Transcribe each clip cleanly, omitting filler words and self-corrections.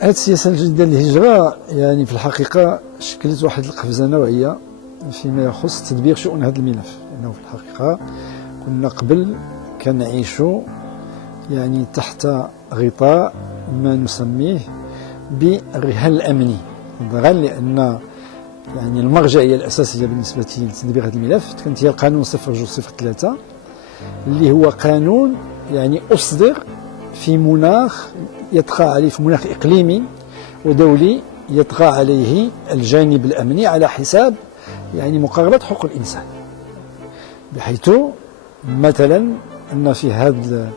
هذه السياسة الجديدة للهجرة يعني في الحقيقة شكلت واحد القفزة نوعية فيما يخص تدبير شؤون هذا الملف، لأنه في الحقيقة كنا قبل كنعيشوا يعني تحت غطاء ما نسميه بالرهان الأمني، نظرا لأن يعني المرجعية الأساسية بالنسبة لتدبير هذا الملف كانت هي القانون 0203 اللي هو قانون يعني أصدر في مناخ يطغى عليه، في مناخ إقليمي ودولي يطغى عليه الجانب الأمني على حساب يعني مقاربة حقوق الإنسان، بحيث مثلا أن في هذا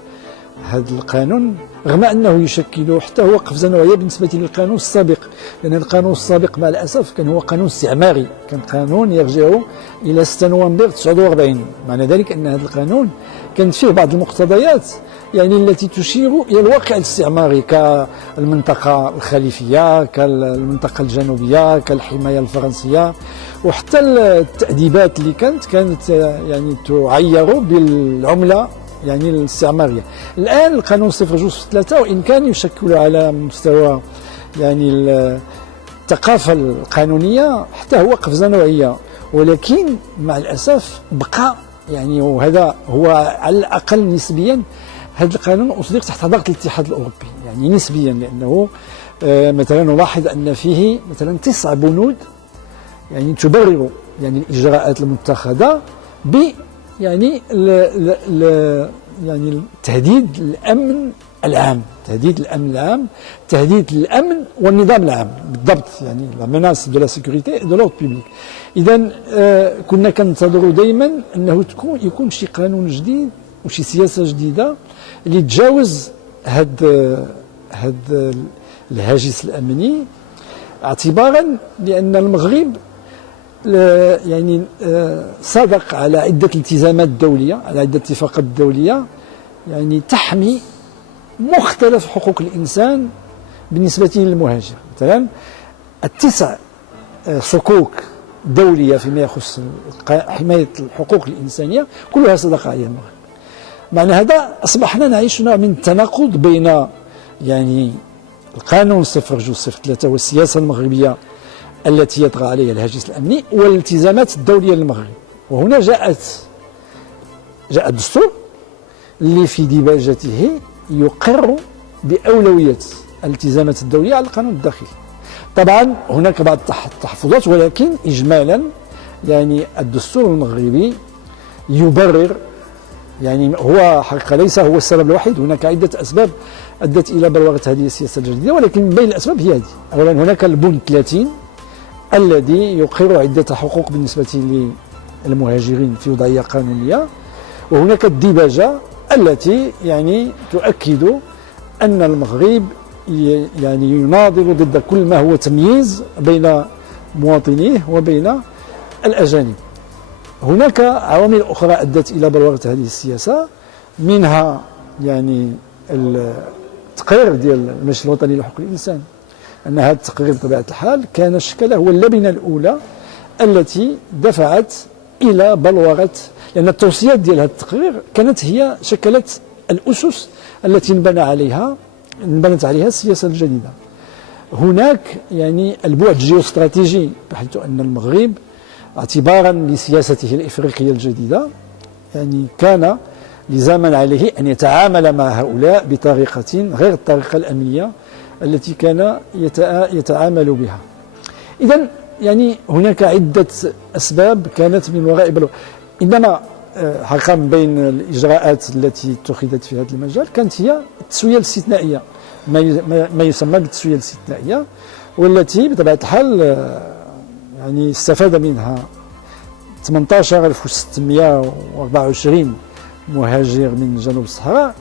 القانون رغم أنه يشكل حتى هو قفزة نوعية بالنسبة للقانون السابق، لأن القانون السابق مع الأسف كان هو قانون استعماري، كان قانون يرجع إلى 6 نوفمبر 49. معنى ذلك أن هذا القانون كانت فيه بعض المقتضيات يعني التي تشير إلى الواقع الاستعماري كالمنطقة الخليفية، كالمنطقة الجنوبية، كالحماية الفرنسية، وحتى التأديبات اللي كانت يعني تعير بالعملة يعني الاستعمارية. الآن القانون 0203 وإن كان يشكل على مستوى يعني الثقافة القانونية حتى هو قفزة نوعية، ولكن مع الأسف بقى يعني، وهذا هو على الأقل نسبيا، هذا القانون أصدر تحت ضغط الاتحاد الأوروبي يعني نسبيا، لأنه مثلا نلاحظ أن فيه مثلا 9 بنود يعني تبرر يعني الإجراءات المتخذة ب يعني يعني تهديد الأمن العام، تهديد الأمن العام، تهديد الأمن والنظام العام بالضبط، يعني لا menace de la sécurité et de l'ordre public. إذا كنا كننتظروا دائما أنه يكون شي قانون جديد وشي سياسة جديدة اللي تجاوز هاد الهاجس الأمني، اعتبارا لأن المغرب يعني صادق على عدة التزامات دولية، على عدة اتفاقات دولية يعني تحمي مختلف حقوق الإنسان بالنسبة للمهاجر. مثلا 9 صكوك دولية فيما يخص حماية الحقوق الإنسانية كلها صدق عليها المغرب. معنى هذا أصبحنا نعيش نوع من التناقض بين يعني القانون 0203 والسياسة المغربية التي يطغى عليها الهاجس الأمني والالتزامات الدولية للمغرب. وهنا جاء الدستور اللي في ديباجته يقر بأولوية الالتزامات الدولية على القانون الداخلي. طبعا هناك بعض التحفظات، ولكن إجمالا يعني الدستور المغربي يبرر، يعني هو حقيقة ليس هو السبب الوحيد، هناك عدة أسباب أدت إلى بلورة هذه السياسة الجديدة، ولكن من بين الأسباب هي هذه. أولا هناك البند 30 الذي يقر عدة حقوق بالنسبة للمهاجرين في وضعية قانونية، وهناك الديباجة التي يعني تؤكد أن المغرب يعني يناضل ضد كل ما هو تمييز بين مواطنيه وبين الأجانب. هناك عوامل أخرى أدت إلى بلورة هذه السياسة، منها يعني التقرير ديال المجلس الوطني لحقوق الإنسان، أن هذا التقرير بطبيعة الحال كان شكله هو اللبنة الأولى التي دفعت إلى بلورة، لأن التوصيات ديال هذا التقرير كانت هي شكلت الأسس التي انبنت عليها السياسة الجديدة. هناك يعني البعد الجيوستراتيجي، بحيث أن المغرب اعتبارا لسياسته الإفريقية الجديدة يعني كان لزاما عليه أن يتعامل مع هؤلاء بطريقة غير الطريقة الأمنية التي كان يتعامل بها. إذن يعني هناك عدة أسباب كانت من وراء إنما حقا بين الإجراءات التي اتخذت في هذا المجال كانت هي التسوية الاستثنائية، ما يسمى بالتسوية الاستثنائية، والتي بطبيعة الحال يعني استفاد منها 18624 مهاجر من جنوب الصحراء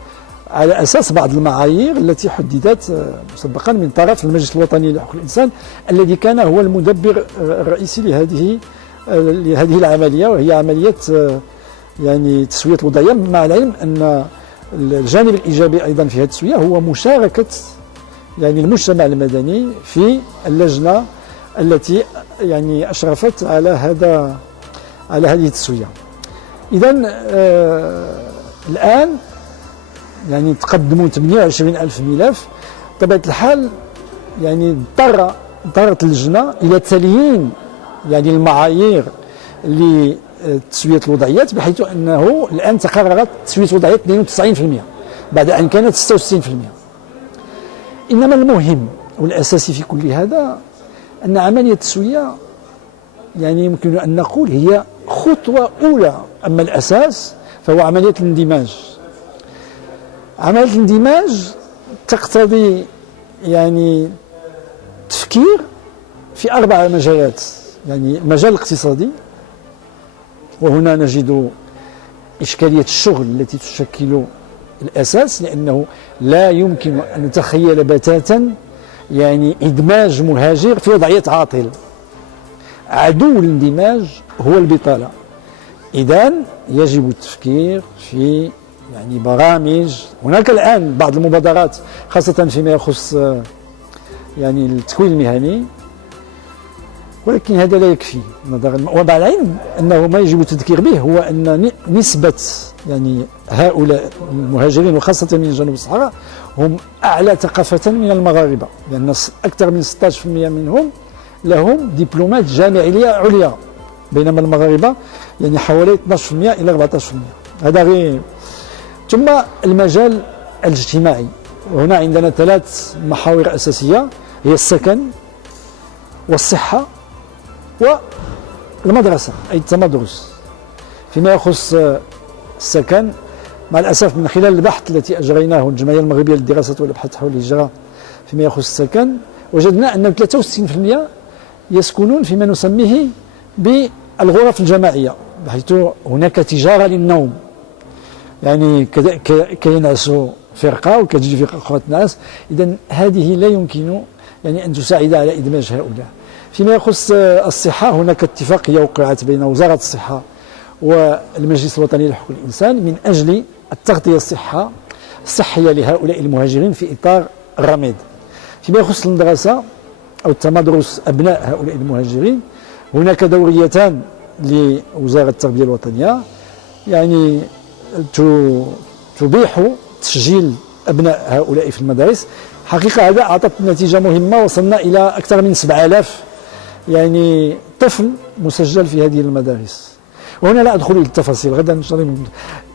على أساس بعض المعايير التي حددت مسبقا من طرف المجلس الوطني لحقوق الإنسان الذي كان هو المدبر الرئيسي لهذه العملية، وهي عملية يعني تسوية الوضعية، مع العلم أن الجانب الإيجابي أيضا في هذه التسوية هو مشاركة يعني المجتمع المدني في اللجنة التي يعني أشرفت على هذه التسوية. إذن الآن يعني تقدموا 28,000 ملف. بطبيعة الحال يعني اضطرت اللجنة إلى تليين يعني المعايير لتسوية الوضعيات، بحيث أنه الآن تقررت تسوية وضعيات 92% بعد أن كانت 66%. إنما المهم والأساسي في كل هذا أن عملية التسوية يعني يمكن أن نقول هي خطوة أولى، أما الأساس فهو عملية الاندماج. عملية الاندماج تقتضي يعني تفكير في 4 مجالات. يعني المجال الاقتصادي، وهنا نجد إشكالية الشغل التي تشكل الأساس، لأنه لا يمكن أن نتخيل بتاتا يعني إدماج مهاجر في وضعية عاطل. عدو الاندماج هو البطالة. إذن يجب التفكير في يعني برامج. هناك الآن بعض المبادرات خاصة فيما يخص يعني التكوين المهني، ولكن هذا لا يكفي نظرا. ومع العلم أنه ما يجب التذكير به هو أن نسبة يعني هؤلاء المهاجرين وخاصة من جنوب الصحراء هم أعلى ثقافة من المغاربة، لأن أكثر من 16% منهم لهم دبلومات جامعية عليا، بينما المغاربة يعني حوالي 12% إلى 14%. هذا غير. ثم المجال الاجتماعي، وهنا عندنا 3 محاور أساسية، هي السكن والصحة والمدرسة أي التمدرس. فيما يخص السكن، مع الأسف من خلال البحث التي أجريناه الجمعية المغربية للدراسات والأبحاث حول الهجرة، فيما يخص السكن وجدنا أن 63% يسكنون فيما نسميه بالغرف الجماعية، بحيث هناك تجارة للنوم، يعني كينعس فرقة وكتجي فرقة أخرى تنعس. إذن هذه لا يمكن يعني أن تساعد على إدماج هؤلاء. فيما يخص الصحة، هناك اتفاقية وقعت بين وزارة الصحة والمجلس الوطني لحقوق الإنسان من أجل التغطية الصحية لهؤلاء المهاجرين في إطار الرميد. فيما يخص المدرسة أو التمدرس أبناء هؤلاء المهاجرين، هناك دوريتان لوزارة التربية الوطنية يعني تبيح تسجيل أبناء هؤلاء في المدارس. حقيقة هذا أعطت نتيجة مهمة، وصلنا إلى أكثر من 7000 يعني طفل مسجل في هذه المدارس. وهنا لا أدخل إلى التفاصيل، غدا إن شاء الله.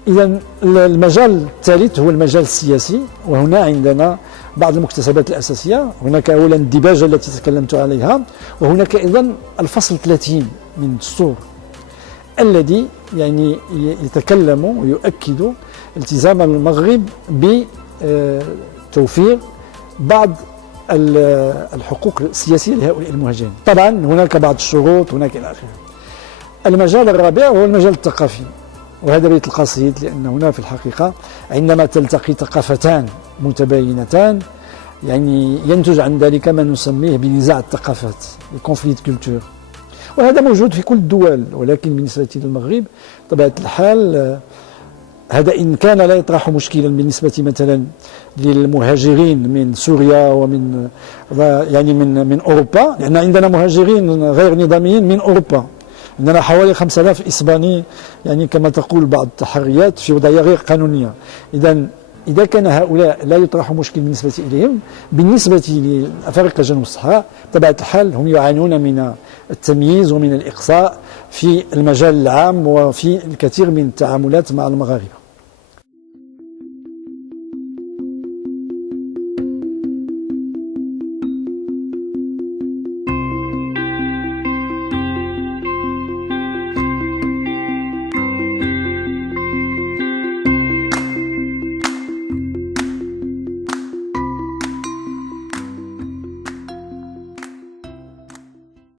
إذن المجال الثالث هو المجال السياسي، وهنا عندنا بعض المكتسبات الأساسية. هناك أولا الديباجة التي تكلمت عليها، وهناك أيضا الفصل 30 من الدستور الذي يعني يتكلم ويؤكد التزام المغرب بتوفير بعض الحقوق السياسية لهؤلاء المهاجرين. طبعا هناك بعض الشروط، هناك إلى آخره. المجال الرابع هو المجال الثقافي، وهذا بيت القصيد، لأن هنا في الحقيقة عندما تلتقي ثقافتان متباينتان يعني ينتج عن ذلك ما نسميه بنزاع الثقافات، الكونفليت كولتور، وهذا موجود في كل الدول. ولكن بالنسبة للمغرب بطبيعة الحال هذا إن كان لا يطرح مشكلا بالنسبة مثلا للمهاجرين من سوريا ومن يعني من أوروبا، لأن عندنا مهاجرين غير نظاميين من أوروبا. عندنا حوالي 5000 إسباني يعني كما تقول بعض التحريات في وضعية غير قانونية. إذا كان هؤلاء لا يطرح مشكل بالنسبة إليهم، بالنسبة لأفارقة جنوب الصحراء بطبيعة الحال هم يعانون من التمييز ومن الإقصاء في المجال العام وفي الكثير من التعاملات مع المغاربة.